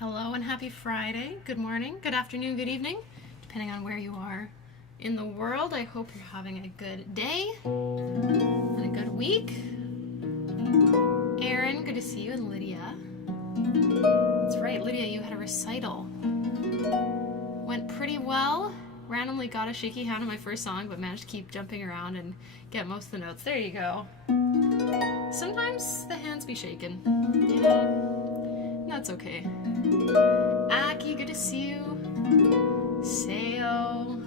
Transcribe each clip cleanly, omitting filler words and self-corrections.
Hello and happy Friday. Good morning, good afternoon, good evening, depending on where you are in the world. I hope you're having a good day and a good week. Erin, good to see you, and Lydia. That's right, Lydia, you had a recital. Went pretty well. Randomly got a shaky hand on my first song, but managed to keep jumping around and get most of the notes. There you go. Sometimes the hands be shaken, you know? That's okay. Aki, good to see you. Seo,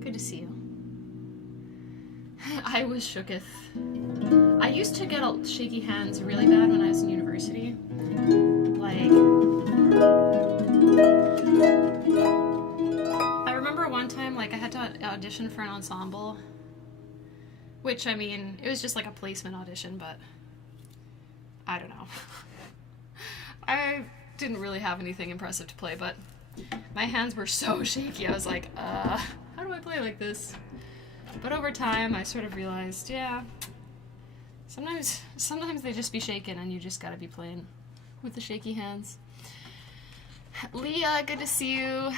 good to see you. I was shooketh. I used to get shaky hands really bad when I was in university. Like, I remember one time, like, I had to audition for an ensemble, which, I mean, it was just like a placement audition, but I don't know. I didn't really have anything impressive to play, but my hands were so shaky. I was like, how do I play like this? But over time, I sort of realized, yeah, sometimes they just be shaken and you just gotta be playing with the shaky hands. Leah, good to see you.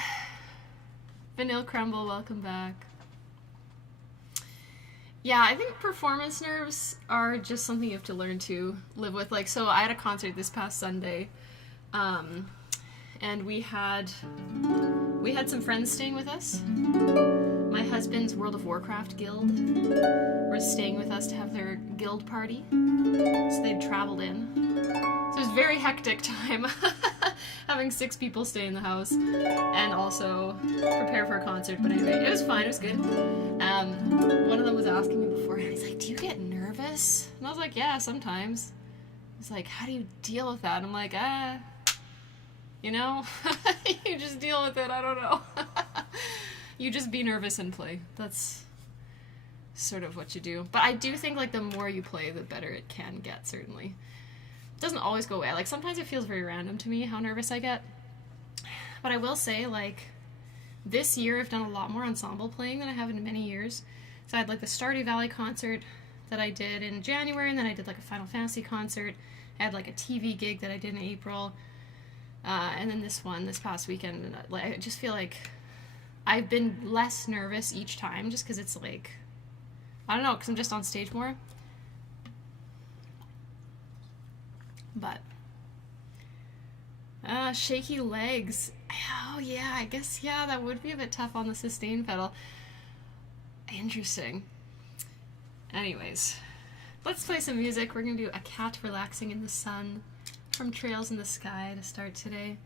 Vanille Crumble, welcome back. Yeah, I think performance nerves are just something you have to learn to live with. Like, so I had a concert this past Sunday, and we had some friends staying with us. My husband's World of Warcraft guild was staying with us to have their guild party, so they'd traveled in. So it was a very hectic time, having 6 people stay in the house and also prepare for a concert. But anyway, it was fine, it was good. One of them was asking me beforehand, he's like, do you get nervous? And I was like, yeah, sometimes. He's like, how do you deal with that? And I'm like, you know, you just deal with it, I don't know. You just be nervous and play. That's sort of what you do. But I do think, like, the more you play, the better it can get, certainly. It doesn't always go away. Like, sometimes it feels very random to me how nervous I get. But I will say, like, this year I've done a lot more ensemble playing than I have in many years. So I had, like, the Stardew Valley concert that I did in January, and then I did, like, a Final Fantasy concert. I had, like, a TV gig that I did in April. And then this past weekend. And, like, I just feel like I've been less nervous each time just because it's, like, I don't know, because I'm just on stage more. But shaky legs. Oh yeah, I guess, yeah, that would be a bit tough on the sustain pedal. Interesting. Anyways, let's play some music. We're gonna do A Cat Relaxing in the Sun from Trails in the Sky to start today.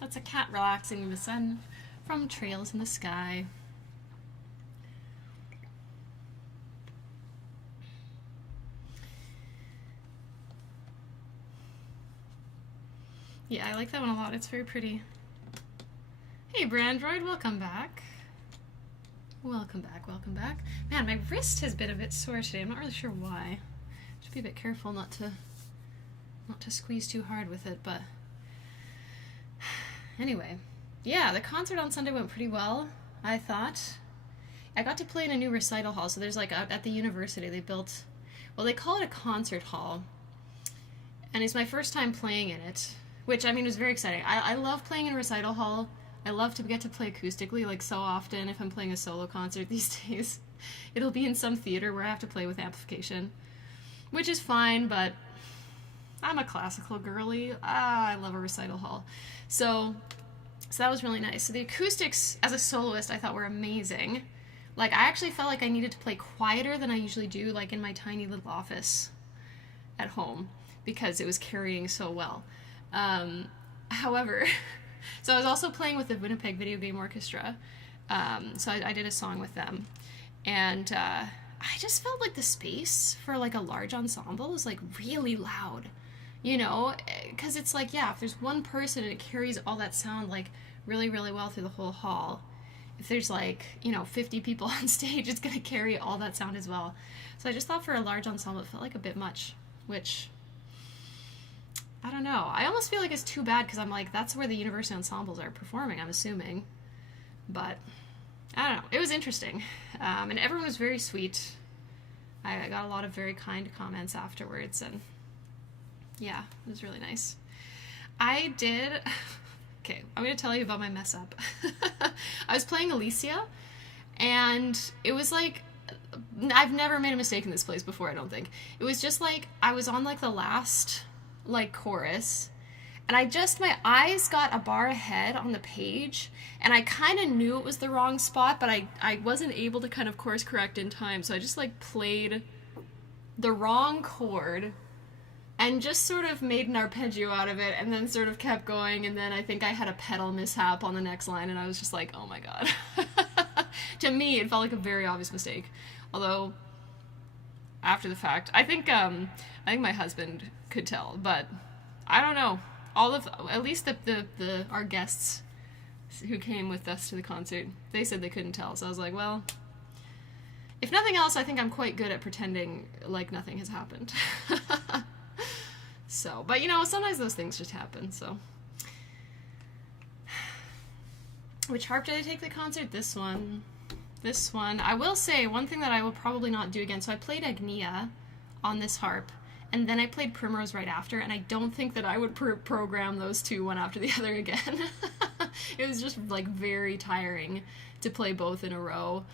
That's a cat relaxing in the sun from trails in the sky. Yeah, I like that one a lot. It's very pretty. Hey, Brandroid, welcome back. Welcome back, welcome back. Man, my wrist has been a bit sore today. I'm not really sure why. Should be a bit careful not to squeeze too hard with it, but anyway. Yeah, the concert on Sunday went pretty well, I thought. I got to play in a new recital hall, so there's like at the university they built, well, they call it a concert hall, and it's my first time playing in it, which, I mean, was very exciting. I love playing in a recital hall. I love to get to play acoustically, like so often if I'm playing a solo concert these days. It'll be in some theater where I have to play with amplification, which is fine, but I'm a classical girly. I love a recital hall. So that was really nice. So the acoustics as a soloist I thought were amazing. Like, I actually felt like I needed to play quieter than I usually do, like in my tiny little office at home, because it was carrying so well. However, so I was also playing with the Winnipeg Video Game Orchestra, so I did a song with them, and I just felt like the space for like a large ensemble was like really loud, you know, because it's like, yeah, if there's one person and it carries all that sound like really, really well through the whole hall. If there's like, you know, 50 people on stage, it's going to carry all that sound as well. So I just thought for a large ensemble it felt like a bit much, which, I don't know. I almost feel like it's too bad because I'm like, that's where the university ensembles are performing, I'm assuming. But, I don't know. It was interesting. And everyone was very sweet. I got a lot of very kind comments afterwards, and yeah, it was really nice. I did... Okay, I'm going to tell you about my mess up. I was playing Alicia, and it was like, I've never made a mistake in this place before, I don't think. It was just like, I was on like the last, like, chorus, and my eyes got a bar ahead on the page, and I kind of knew it was the wrong spot, but I wasn't able to kind of course correct in time, so I just like played the wrong chord, and just sort of made an arpeggio out of it, and then sort of kept going, and then I think I had a pedal mishap on the next line, and I was just like, oh my god. To me, it felt like a very obvious mistake. Although, after the fact, I think my husband could tell, but I don't know. At least our guests who came with us to the concert, they said they couldn't tell, so I was like, well, if nothing else, I think I'm quite good at pretending like nothing has happened. So, but you know, sometimes those things just happen, so. Which harp did I take the concert? This one. This one. I will say, one thing that I will probably not do again, so I played Agnia on this harp, and then I played Primrose right after, and I don't think that I would program those two one after the other again. It was just, like, very tiring to play both in a row.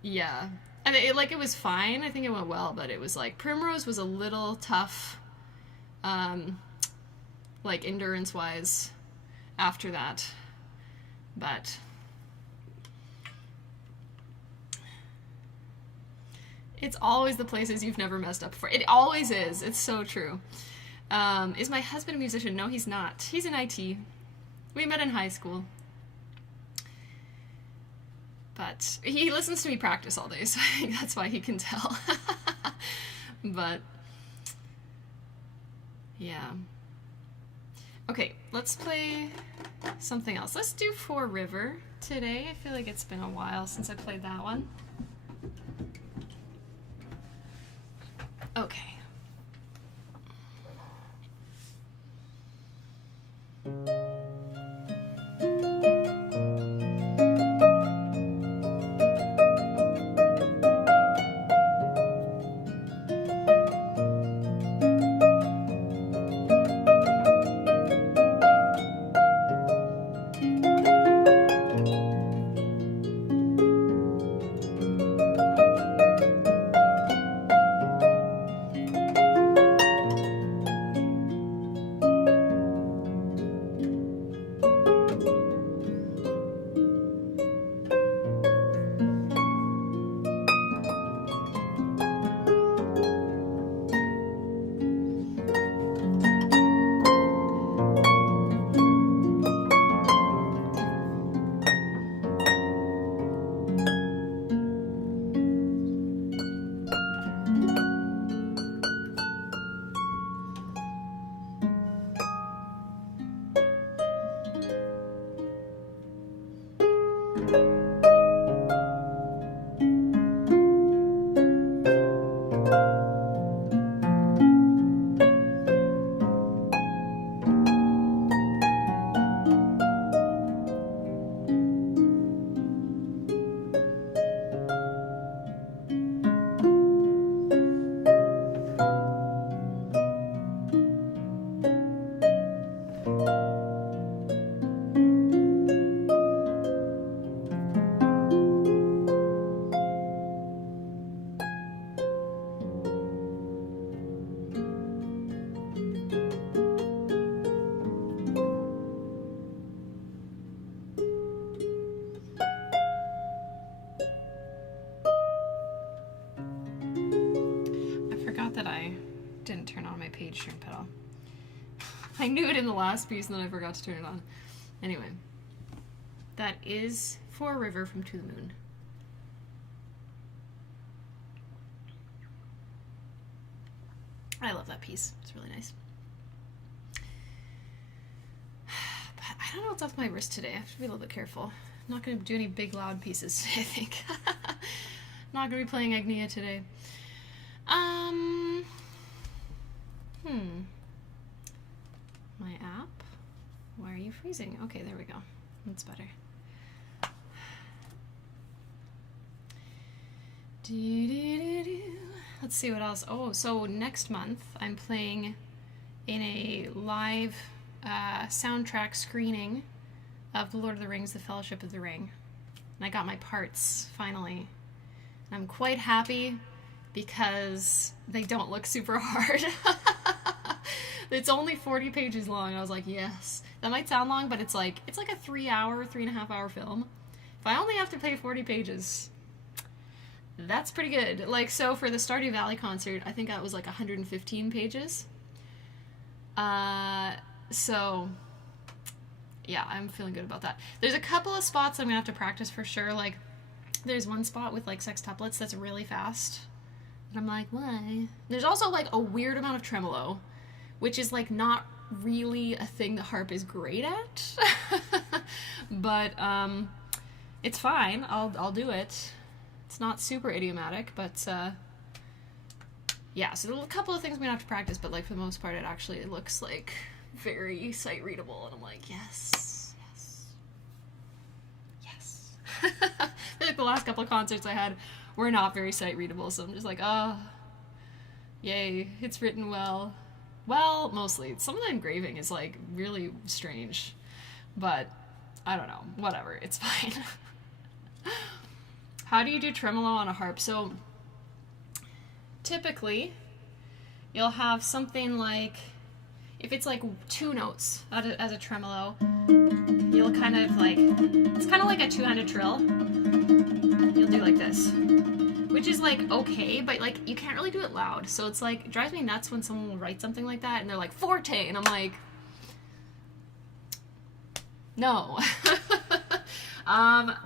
Yeah. And it was fine. I think it went well, but it was like, Primrose was a little tough, like, endurance-wise after that. But it's always the places you've never messed up before. It always is. It's so true. Is my husband a musician? No, he's not. He's in IT. We met in high school. But he listens to me practice all day, so I think that's why he can tell. But, yeah. Okay, let's play something else. Let's do Four River today. I feel like it's been a while since I played that one. Okay. That I didn't turn on my page turn pedal. I knew it in the last piece and then I forgot to turn it on. Anyway, that is For a River from To the Moon. I love that piece. It's really nice. But I don't know what's up with my wrist today. I have to be a little bit careful. I'm not going to do any big loud pieces today, I think. Not going to be playing Agnia today. My app? Why are you freezing? Okay, there we go. That's better. Let's see what else. Oh, so next month I'm playing in a live soundtrack screening of The Lord of the Rings, The Fellowship of the Ring. And I got my parts, finally. And I'm quite happy because they don't look super hard. It's only 40 pages long. I was like, yes. That might sound long, but it's like a 3.5 hour film. If I only have to play 40 pages, that's pretty good. Like, so for the Stardew Valley concert, I think that was like 115 pages. So yeah, I'm feeling good about that. There's a couple of spots I'm gonna have to practice for sure. Like, there's one spot with like sextuplets that's really fast. And I'm like, why? There's also like a weird amount of tremolo, which is like not really a thing the harp is great at. But it's fine. I'll do it. It's not super idiomatic, but yeah, so there's a couple of things we have to practice, but like for the most part it looks like very sight readable, and I'm like, yes, yes, yes. I feel like the last couple of concerts I had were not very sight readable, so I'm just like, oh, yay, it's written well. Well, mostly. Some of the engraving is like really strange, but I don't know, whatever, it's fine. How do you do tremolo on a harp? So typically you'll have something like, if it's like 2 notes as a tremolo, you'll kind of like, it's kind of like a 2-handed trill. You'll do like this, which is like okay, but like you can't really do it loud. So it's like, it drives me nuts when someone will write something like that and they're like forte, and I'm like, no.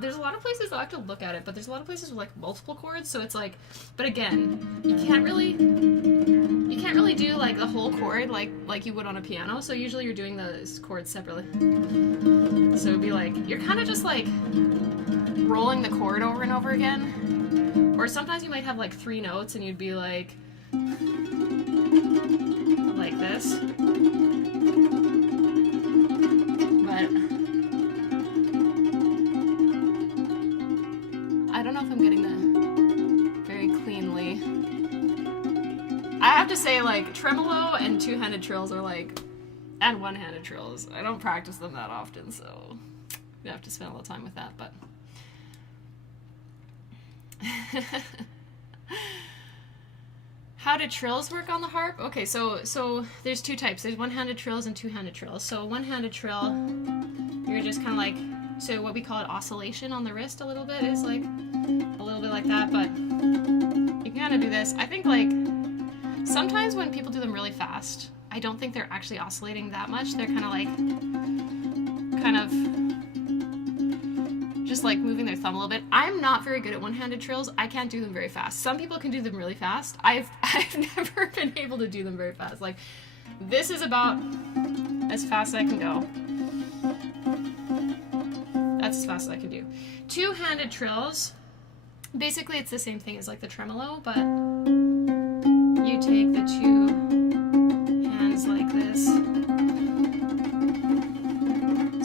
There's a lot of places I'll have to look at it, but there's a lot of places with like multiple chords, so it's like, but again, you can't really do like the whole chord like you would on a piano, so usually you're doing those chords separately. So it'd be like, you're kind of just like rolling the chord over and over again, or sometimes you might have like 3 notes and you'd be like this, but I don't know if I'm getting that very cleanly. I have to say, like, tremolo and 2-handed trills are like, and 1-handed trills, I don't practice them that often, so you have to spend a little time with that, but how do trills work on the harp? Okay, so there's 2 types. There's 1-handed trills and 2-handed trills. So 1-handed trill, you're just kind of like, so what we call it oscillation on the wrist a little bit is like a little bit like that, but you can kind of do this. I think like sometimes when people do them really fast, I don't think they're actually oscillating that much. They're kind of just like moving their thumb a little bit. I'm not very good at 1-handed trills. I can't do them very fast. Some people can do them really fast. I've never been able to do them very fast. Like, this is about as fast as I can go. That's as fast as I can do. Two-handed trills. Basically, it's the same thing as like the tremolo, but you take the two hands like this.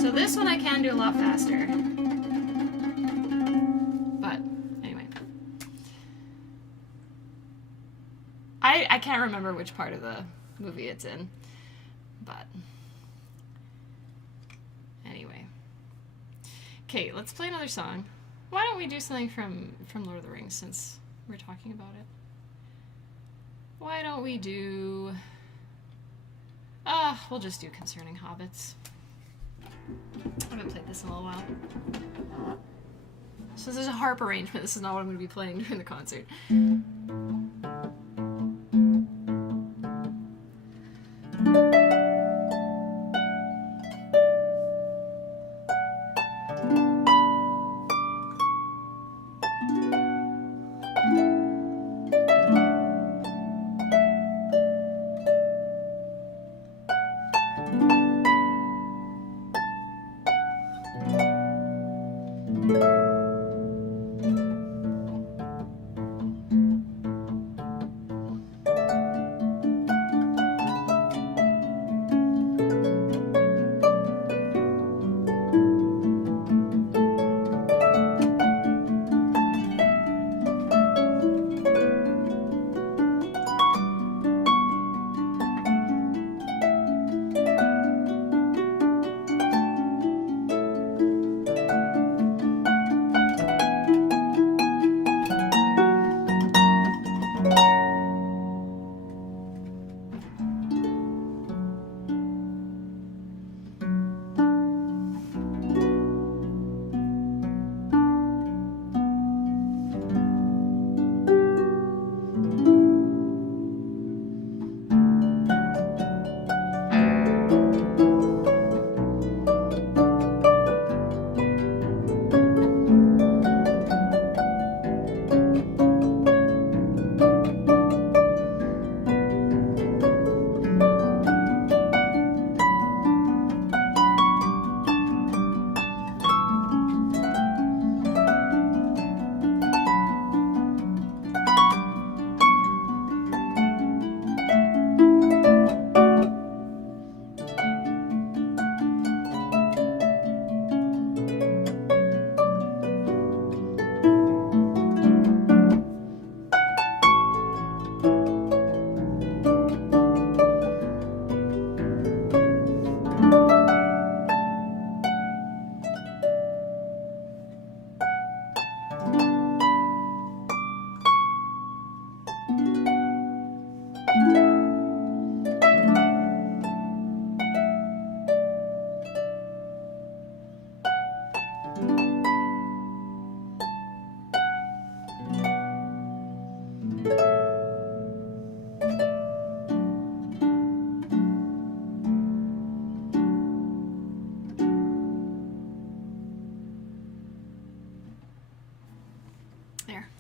So this one I can do a lot faster. But anyway. I can't remember which part of the movie it's in. But anyway. Okay, let's play another song. Why don't we do something from Lord of the Rings since we're talking about it? Why don't we do... we'll just do Concerning Hobbits. I haven't played this in a little while. So this is a harp arrangement. This is not what I'm going to be playing during the concert.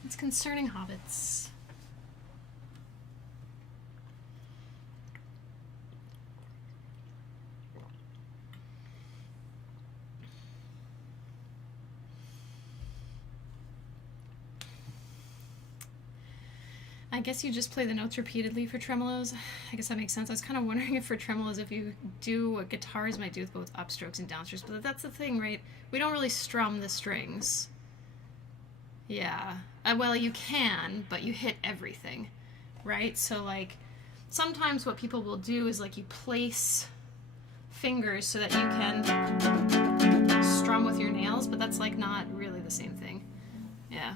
It's Concerning Hobbits. I guess you just play the notes repeatedly for tremolos. I guess that makes sense. I was kind of wondering if for tremolos, if you do what guitars might do with both upstrokes and downstrokes, but that's the thing, right? We don't really strum the strings. Yeah. Well, you can, but you hit everything, right? So, like, sometimes what people will do is, like, you place fingers so that you can strum with your nails, but that's, like, not really the same thing. Yeah.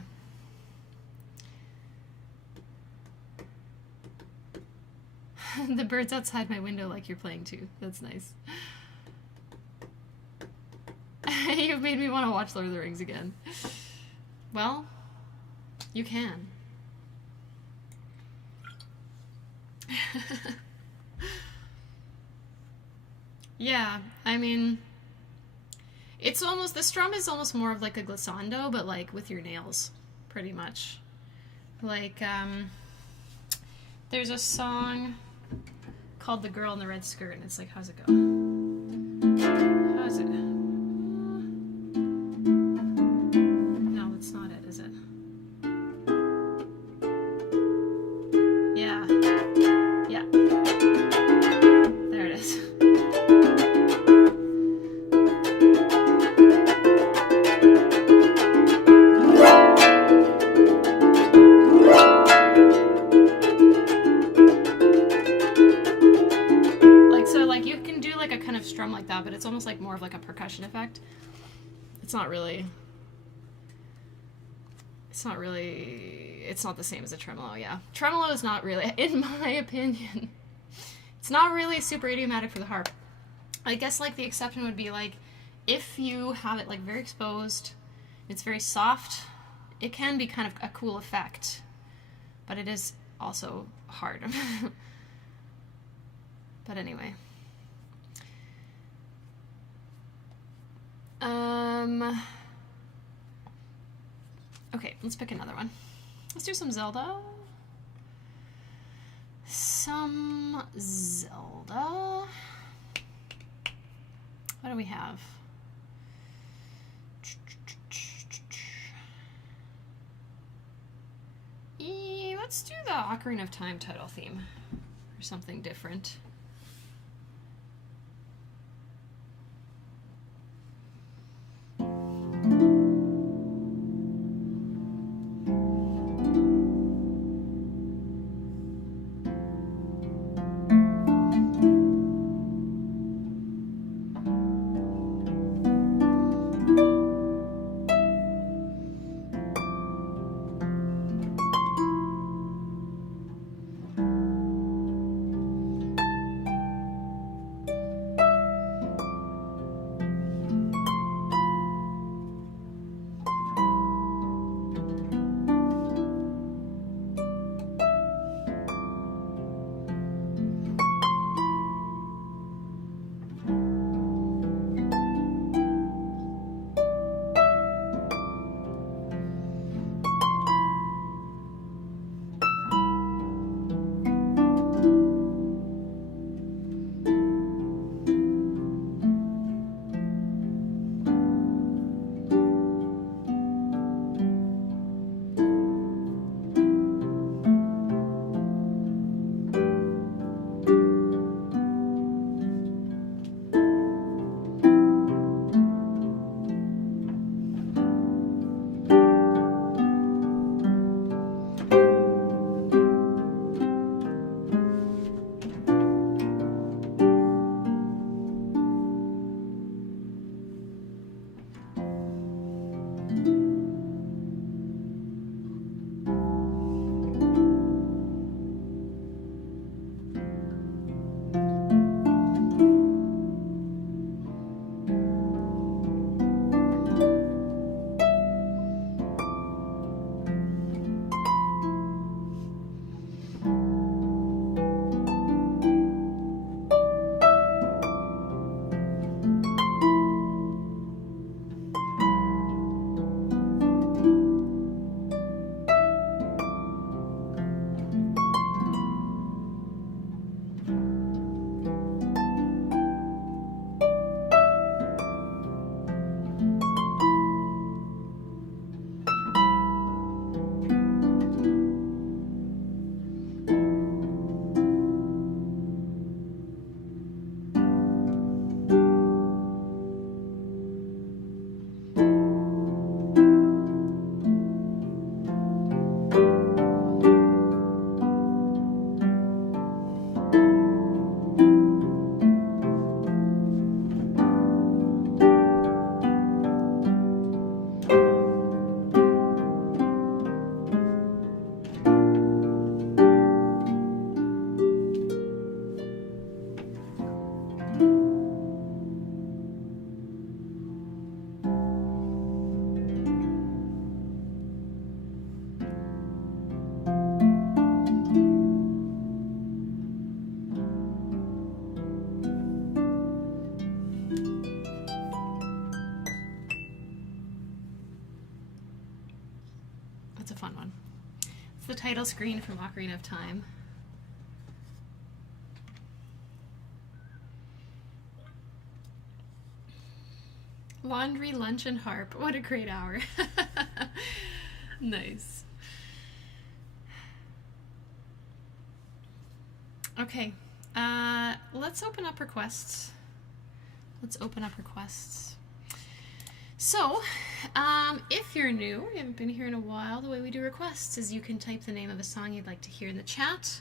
The birds outside my window like you're playing too. That's nice. You've made me want to watch Lord of the Rings again. Well, you can. Yeah, I mean, it's almost, the strum is almost more of like a glissando, but like with your nails, pretty much. Like, there's a song called The Girl in the Red Skirt, and it's like, how's it go? How's it? more of like a percussion effect. It's not the same as a tremolo, yeah. Tremolo is not really, in my opinion, it's not really super idiomatic for the harp. I guess like the exception would be like if you have it like very exposed, it's very soft, it can be kind of a cool effect, but it is also hard. But anyway. Okay, let's pick another one. Let's do some Zelda. What do we have? Let's do the Ocarina of Time title theme, or something different. That's a fun one. It's the title screen from Ocarina of Time. Laundry, lunch, and harp. What a great hour. Nice. Okay. Let's open up requests. So, if you're new, you haven't been here in a while, the way we do requests is you can type the name of a song you'd like to hear in the chat.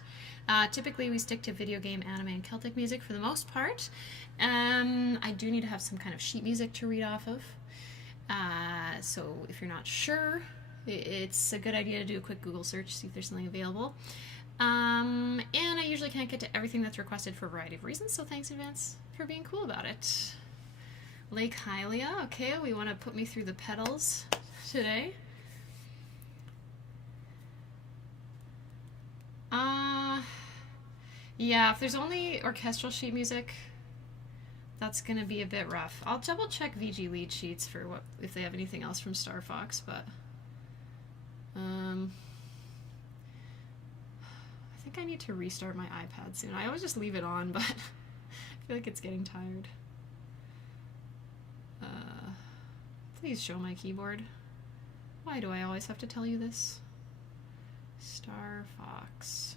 Typically we stick to video game, anime, and Celtic music for the most part. I do need to have some kind of sheet music to read off of. So if you're not sure, it's a good idea to do a quick Google search, see if there's something available. And I usually can't get to everything that's requested for a variety of reasons, so thanks in advance for being cool about it. Lake Hylia, okay, we want to put me through the pedals today. Yeah, if there's only orchestral sheet music, that's gonna be a bit rough. I'll double check VG lead sheets for what if they have anything else from Star Fox, but I think I need to restart my iPad soon. I always just leave it on, but I feel like it's getting tired. Please show my keyboard. Why do I always have to tell you this? Star Fox.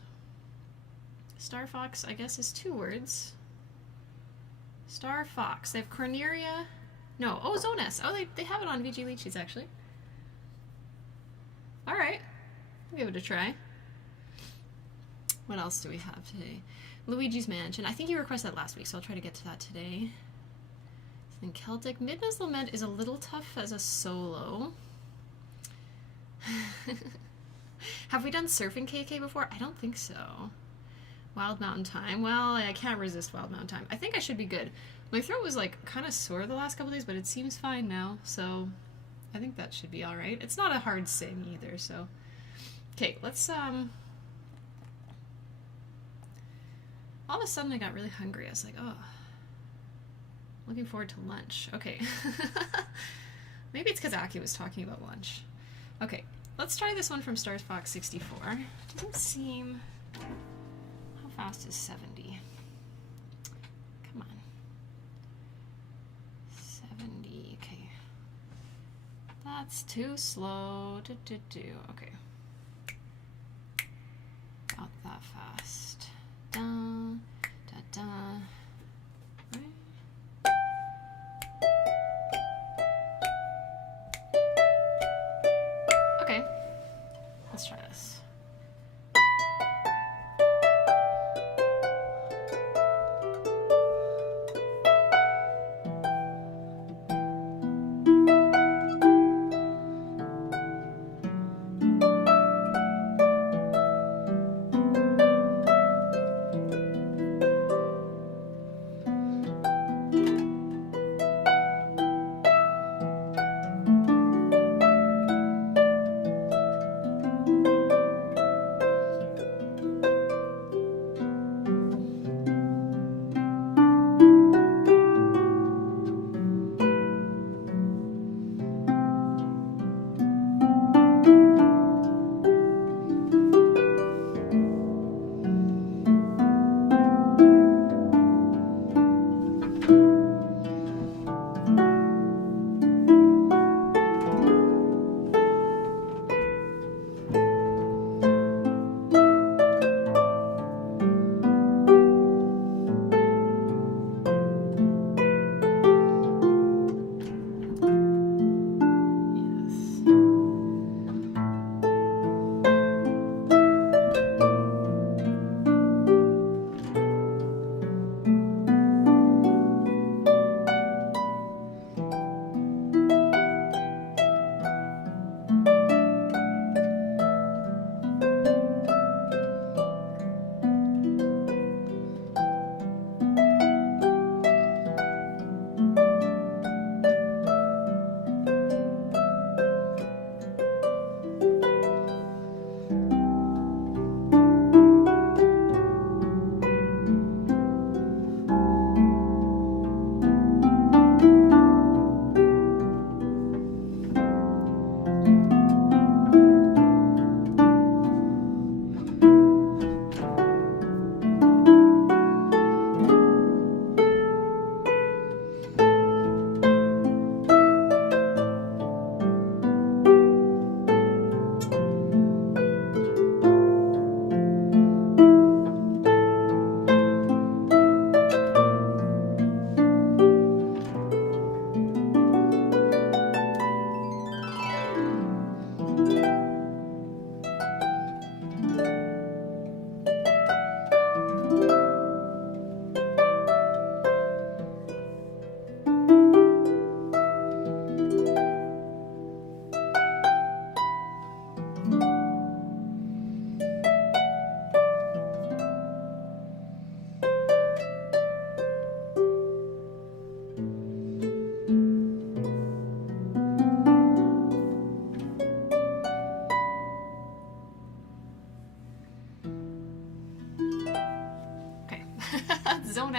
Star Fox, I guess, is 2 words. Star Fox. They have Corneria. No, oh, Zonus. Oh, they have it on VG lead sheets, actually. Alright. I'll give it a try. What else do we have today? Luigi's Mansion. I think you requested that last week, so I'll try to get to that today. And Celtic. Midnight's Lament is a little tough as a solo. Have we done Surfing KK before? I don't think so. Wild Mountain Time. Well, I can't resist Wild Mountain Time. I think I should be good. My throat was like kind of sore the last couple days, but it seems fine now, so I think that should be alright. It's not a hard sing either, so. Okay, let's all of a sudden I got really hungry. I was like, oh, looking forward to lunch. Okay. Maybe it's because Aki was talking about lunch. Okay, let's try this one from Star Fox 64. Doesn't seem... How fast is 70? Come on. 70, okay. That's too slow. Okay. Not that fast. Dun, da, da. Okay, let's try this.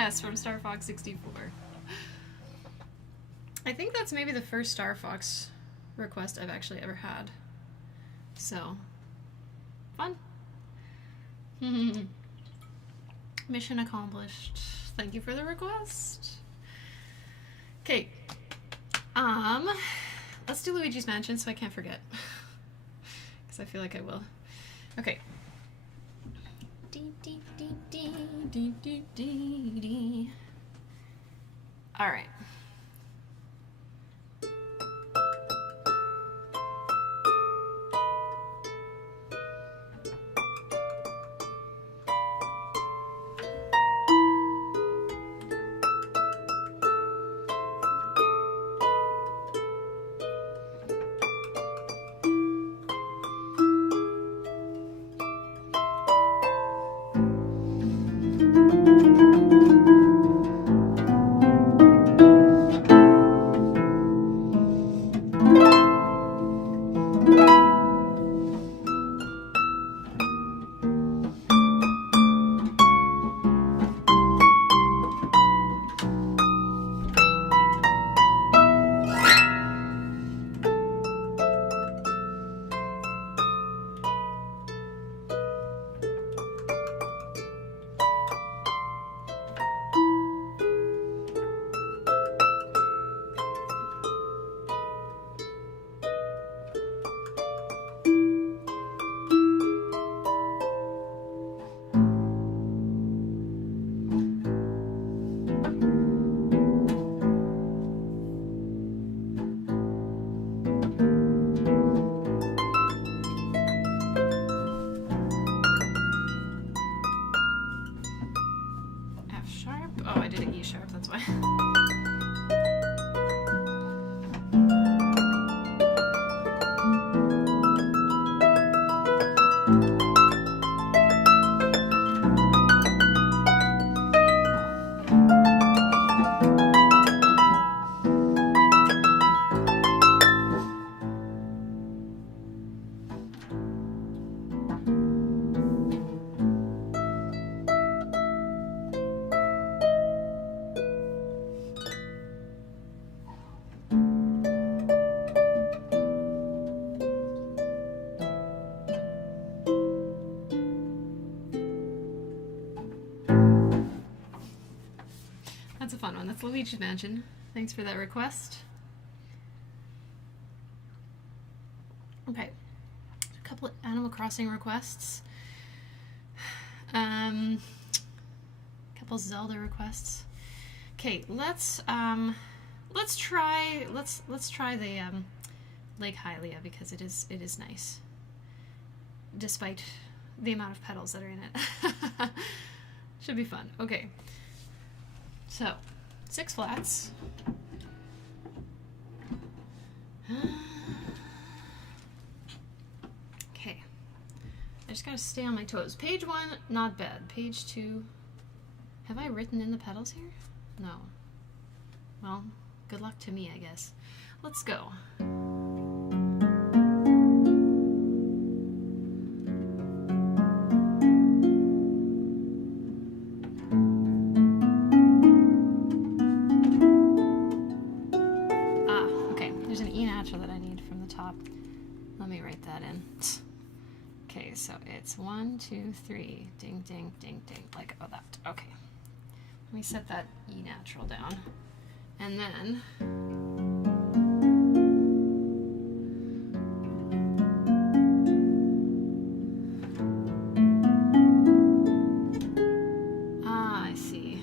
Yes, from Star Fox 64. I think that's maybe the first Star Fox request I've actually ever had. So, fun. Mission accomplished. Thank you for the request. Okay. Let's do Luigi's Mansion so I can't forget. Because I feel like I will. Okay. All right. Oh, I did an E sharp, that's why. That's a fun one. That's Luigi's Mansion. Thanks for that request. Okay. A couple of Animal Crossing requests. Couple Zelda requests. Okay, let's try the Lake Hylia because it is nice. Despite the amount of petals that are in it. Should be fun. Okay. So, 6 flats. Okay. I just gotta stay on my toes. Page 1, not bad. Page 2. Have I written in the pedals here? No. Well, good luck to me, I guess. Let's go. So it's 1, 2, 3, ding, ding, ding, ding, like oh that. Okay. Let me set that E natural down. And then I see.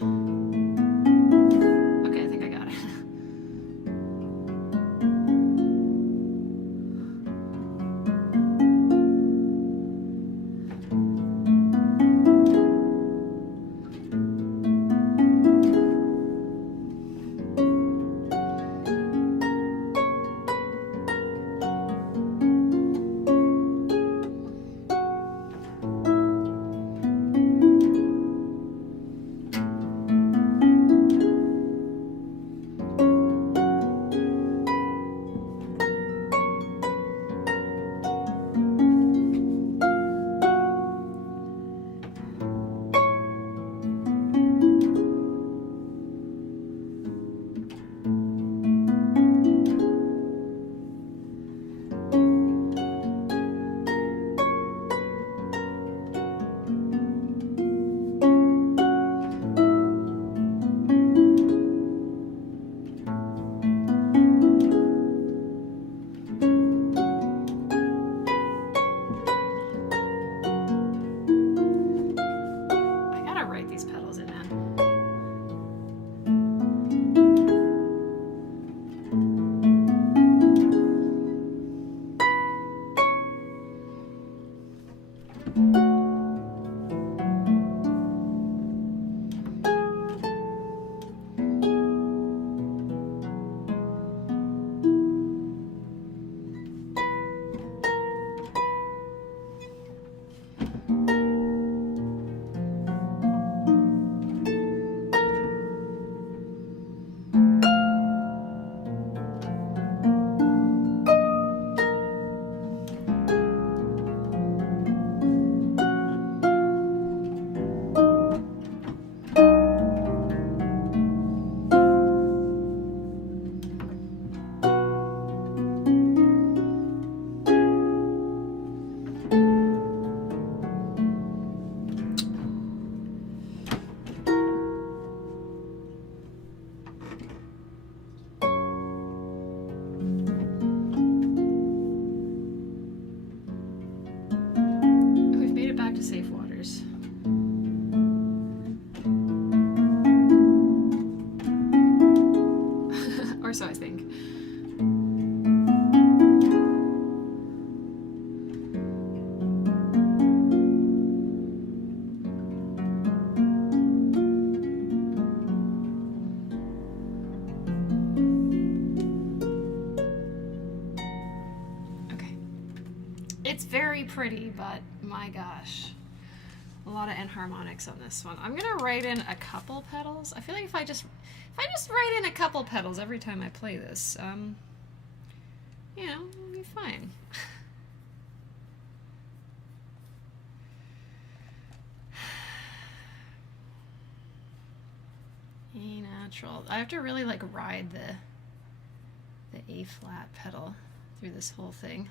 Okay, I think I got it. It's very pretty, but my gosh. A lot of enharmonics on this one. I'm gonna write in a couple pedals. I feel like if I just write in a couple pedals every time I play this, you know, it'll be fine. A natural. I have to really like ride the A flat pedal through this whole thing.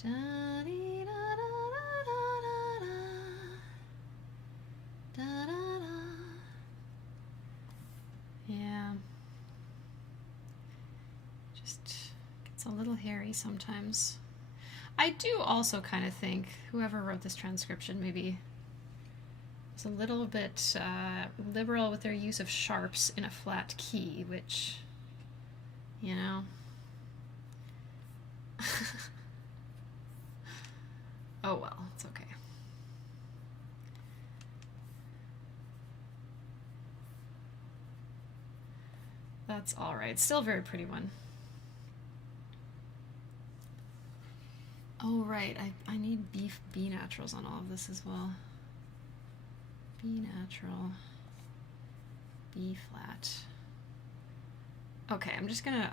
Da, dee, da, da, da, da, da, da. Yeah. Just gets a little hairy sometimes. I do also kind of think whoever wrote this transcription maybe was a little bit liberal with their use of sharps in a flat key, which, you know. Oh well, it's okay. That's all right. Still a very pretty one. Oh right, I need B naturals on all of this as well. B natural, B flat. Okay, I'm just gonna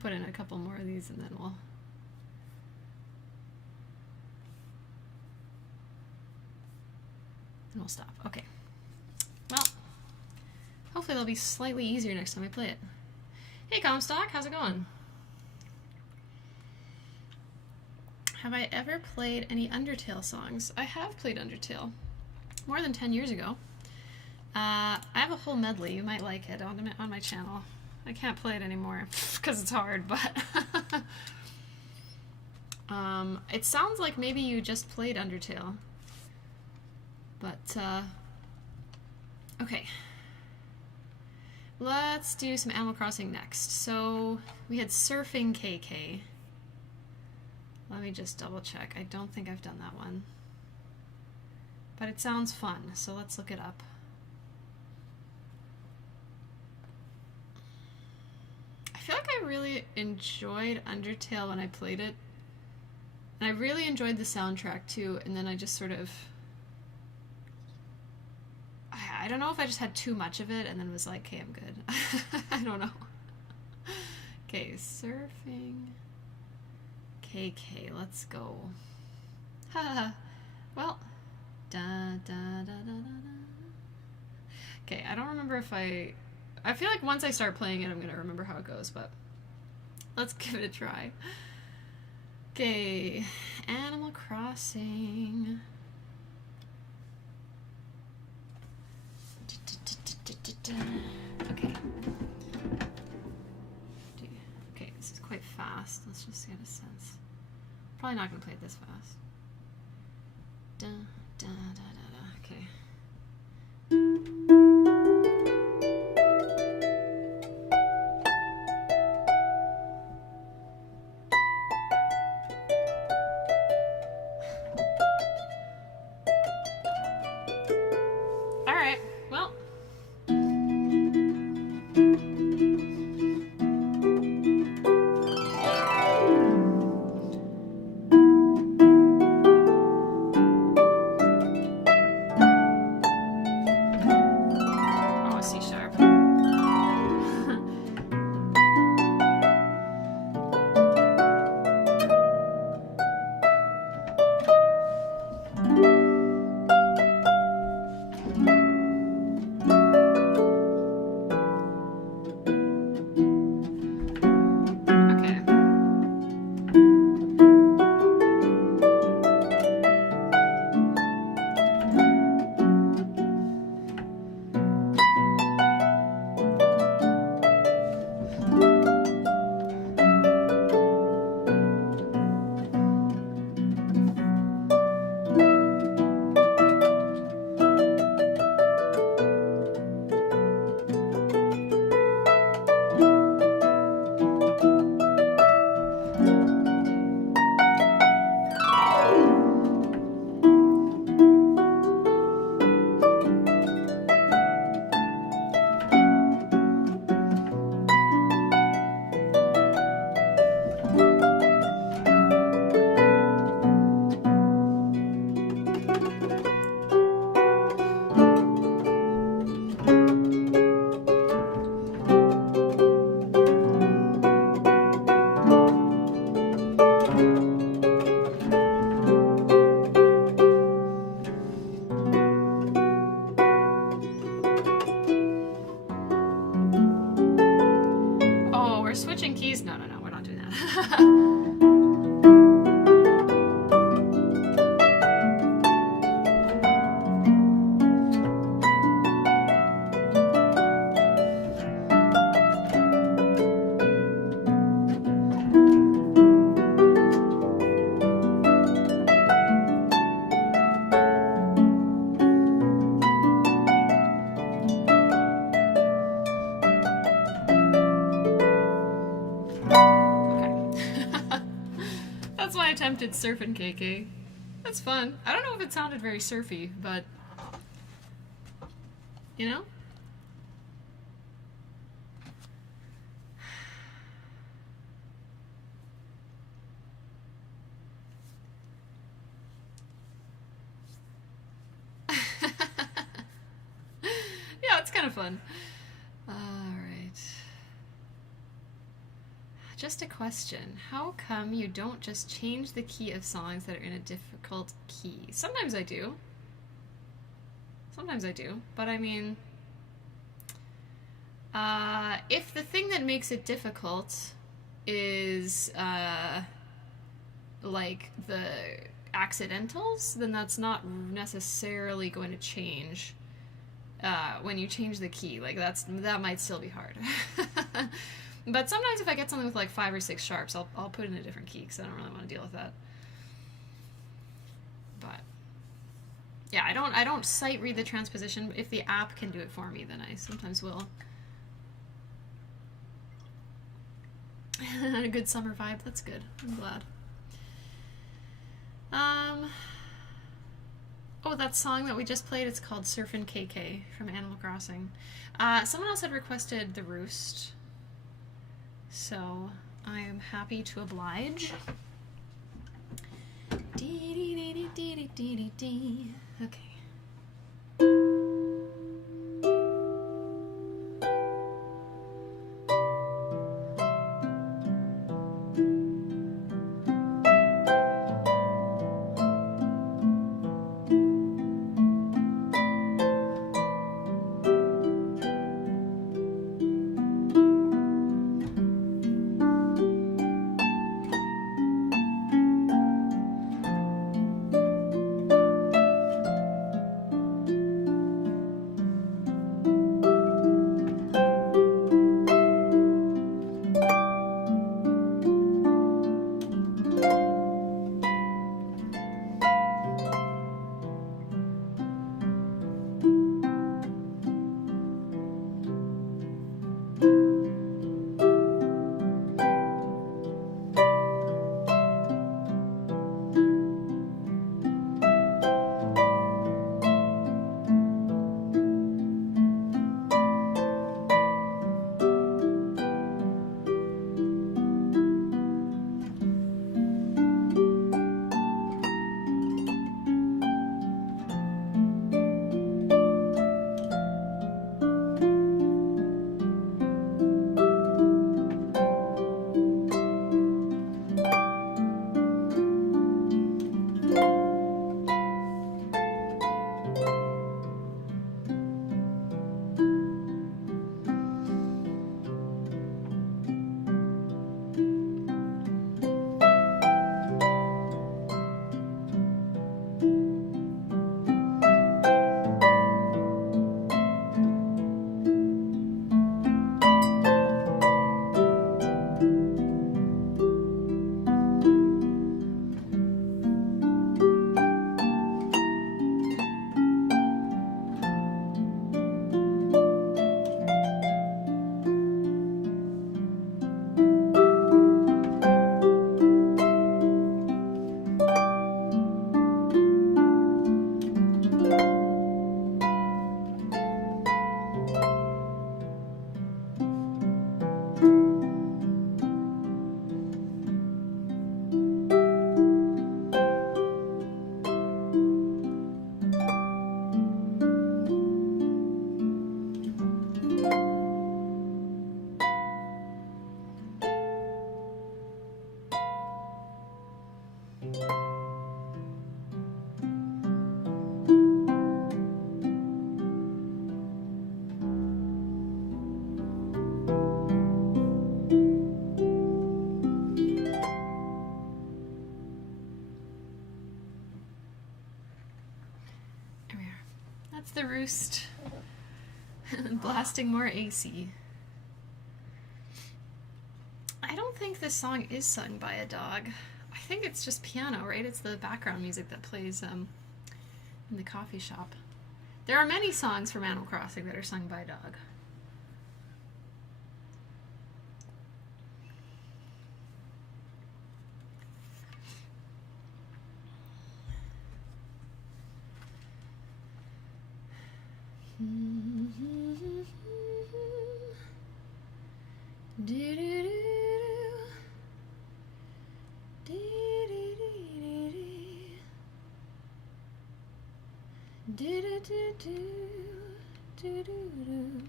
put in a couple more of these and then we'll stop. Okay. Well, hopefully they'll be slightly easier next time I play it. Hey Comstock, how's it going? Have I ever played any Undertale songs? I have played Undertale. More than 10 years ago. I have a whole medley. You might like it on my channel. I can't play it anymore because it's hard, but it sounds like maybe you just played Undertale. But okay. Let's do some Animal Crossing next. So we had Surfing KK. Let me just double check. I don't think I've done that one. But it sounds fun, so let's look it up. I feel like I really enjoyed Undertale when I played it. And I really enjoyed the soundtrack too, and then I just sort of... I don't know if I just had too much of it and then was like, okay, I'm good. I don't know. Okay, Surfing KK, let's go. Haha. Well... Da, da, da, da, da, da. Okay, I don't remember if I feel like once I start playing it, I'm gonna remember how it goes, but let's give it a try. Okay, Animal Crossing. Okay. Okay, this is quite fast. Let's just get a sense. Probably not gonna play it this fast. Da, da, da, da, da. Okay. All right. Well. That's why I attempted surfing KK. That's fun. I don't know if it sounded very surfy, but you know? Yeah, it's kind of fun. Alright. Just a question. How come you don't just change the key of songs that are in a difficult key? Sometimes I do. Sometimes I do. But I mean, if the thing that makes it difficult is like the accidentals, then that's not necessarily going to change when you change the key. Like that might still be hard. But sometimes if I get something with like 5 or 6 sharps, I'll put it in a different key because I don't really want to deal with that. But yeah, I don't sight read the transposition, but if the app can do it for me, then I sometimes will. A good summer vibe, that's good. I'm glad. Oh, that song that we just played, it's called Surfin' KK from Animal Crossing. Someone else had requested The Roost, so I am happy to oblige. Okay. roost. Blasting more AC. I don't think this song is sung by a dog. I think it's just piano, right? It's the background music that plays in the coffee shop. There are many songs from Animal Crossing that are sung by a dog.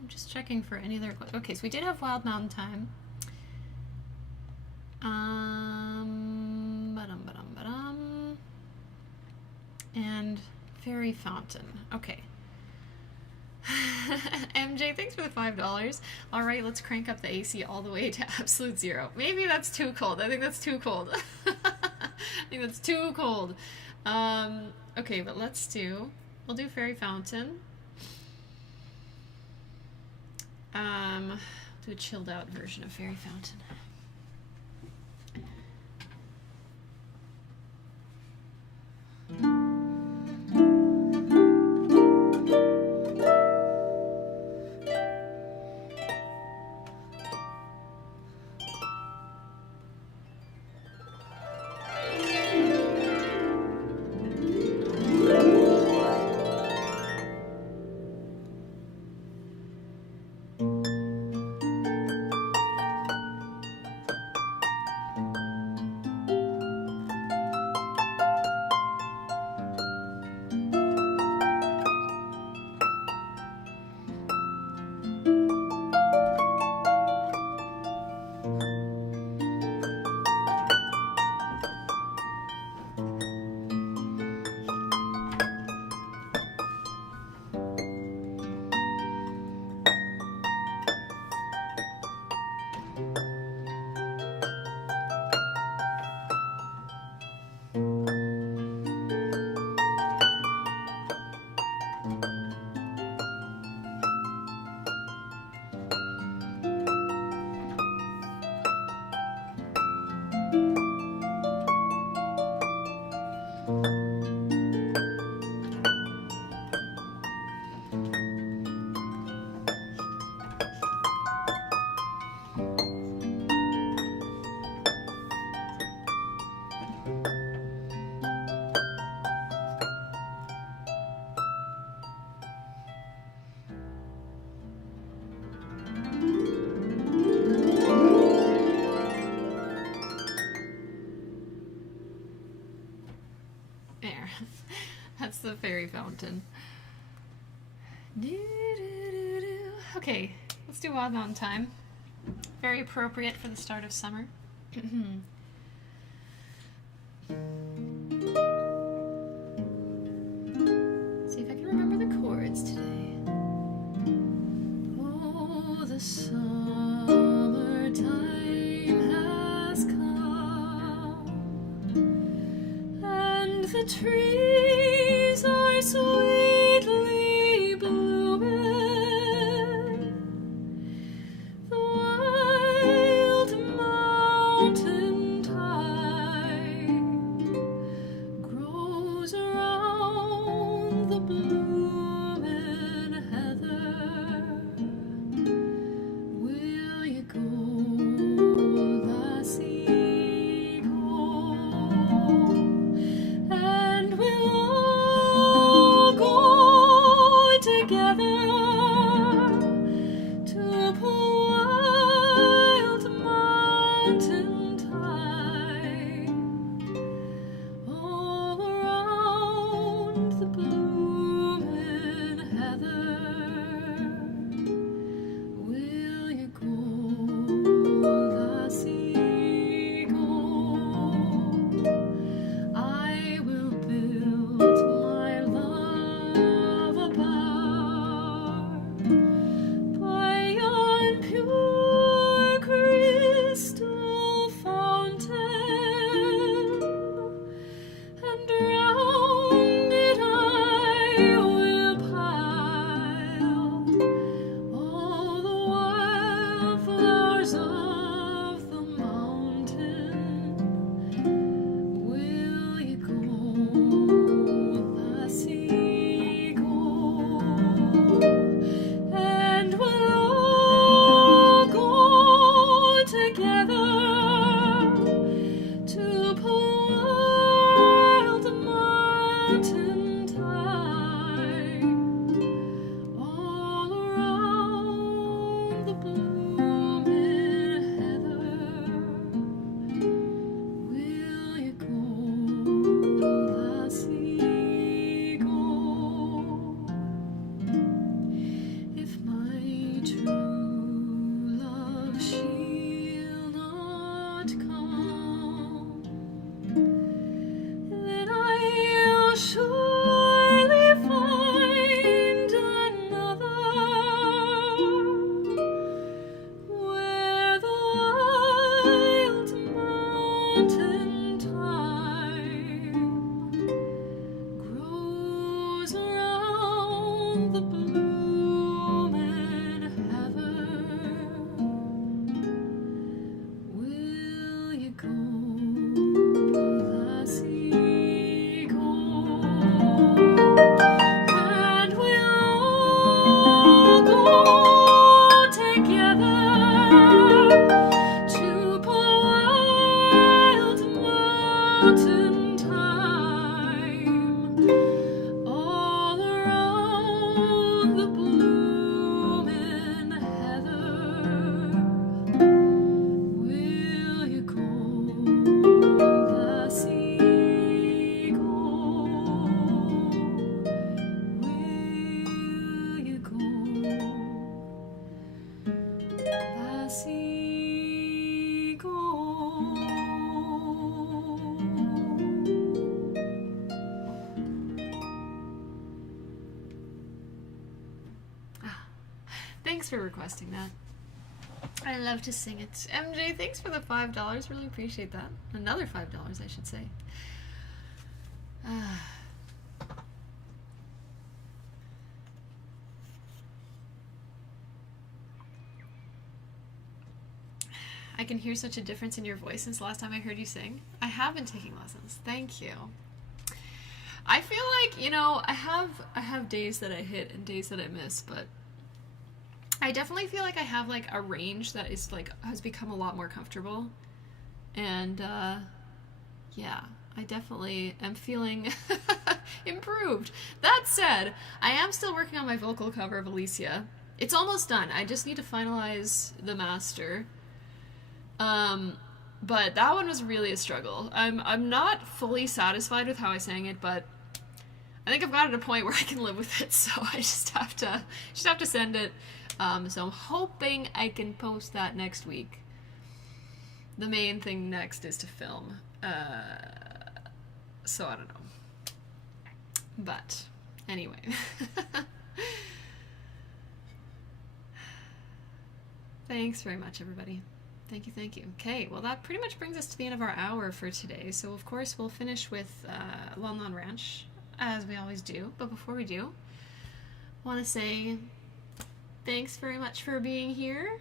Just checking for any other. Okay, so we did have Wild Mountain Time. And Fairy Fountain. Okay. MJ, thanks for the $5. All right, let's crank up the AC all the way to absolute 0. Maybe that's too cold. I think that's too cold. I think that's too cold. Okay, but we'll do Fairy Fountain. Do a chilled out version of Fairy Fountain. That's the Fairy Fountain. Okay, let's do Wild Mountain Time. Very appropriate for the start of summer. See if I can remember the chords today. Oh, the summertime has come, and the trees are sweetly blooming. The wild mountain thyme grows around the blooming heather. Will you go, lassie, go? And will for requesting that. I love to sing it. MJ, thanks for the $5. Really appreciate that. Another $5, I should say. I can hear such a difference in your voice since the last time I heard you sing. I have been taking lessons. Thank you. I feel like, you know, I have days that I hit and days that I miss, but I definitely feel like I have like a range that is like has become a lot more comfortable. And yeah, I definitely am feeling improved. That said, I am still working on my vocal cover of Alicia. It's almost done. I just need to finalize the master. But that one was really a struggle. I'm not fully satisfied with how I sang it, but I think I've got to a point where I can live with it, so I just have to send it. So I'm hoping I can post that next week. The main thing next is to film. So I don't know. But anyway. Thanks very much, everybody. Thank you, thank you. Okay, well that pretty much brings us to the end of our hour for today. So of course we'll finish with Lon Lon Ranch, as we always do. But before we do, I want to say thanks very much for being here.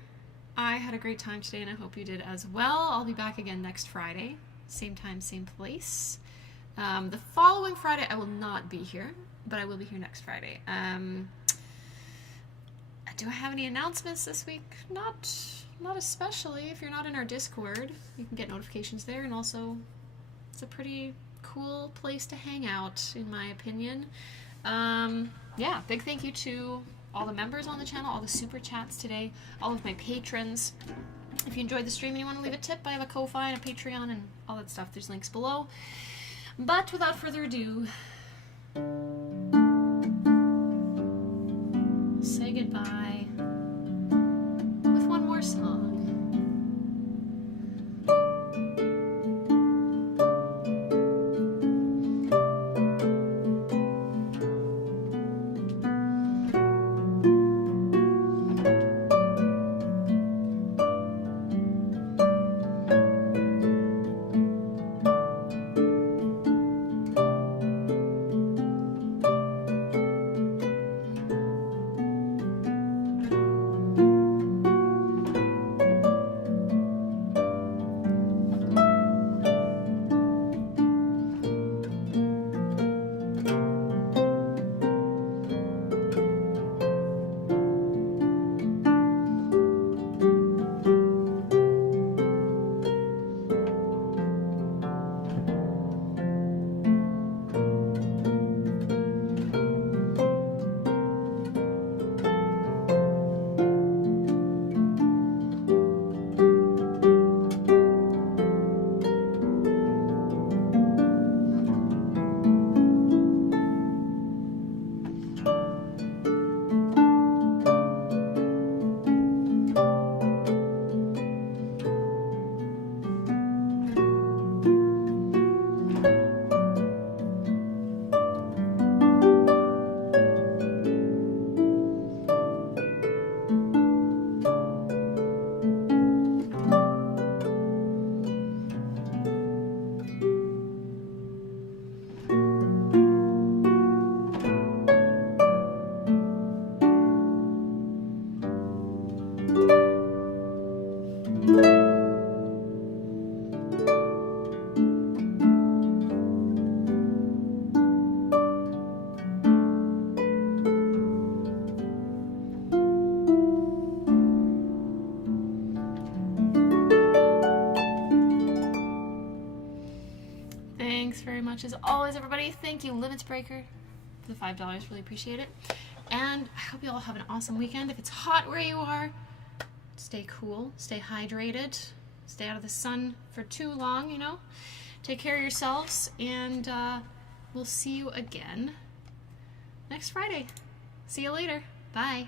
I had a great time today and I hope you did as well. I'll be back again next Friday. Same time, same place. The following Friday I will not be here, but I will be here next Friday. Do I have any announcements this week? Not especially. If you're not in our Discord, you can get notifications there, and also it's a pretty cool place to hang out, in my opinion. Yeah, big thank you to all the members on the channel, all the super chats today, all of my patrons. If you enjoyed the stream and you want to leave a tip, I have a Ko-Fi and a Patreon and all that stuff. There's links below. But without further ado, say goodbye with one more song. As always, everybody, thank you, Limits Breaker, for the $5. Really appreciate it. And I hope you all have an awesome weekend. If it's hot where you are, stay cool, stay hydrated, stay out of the sun for too long, you know. Take care of yourselves, and we'll see you again next Friday. See you later. Bye.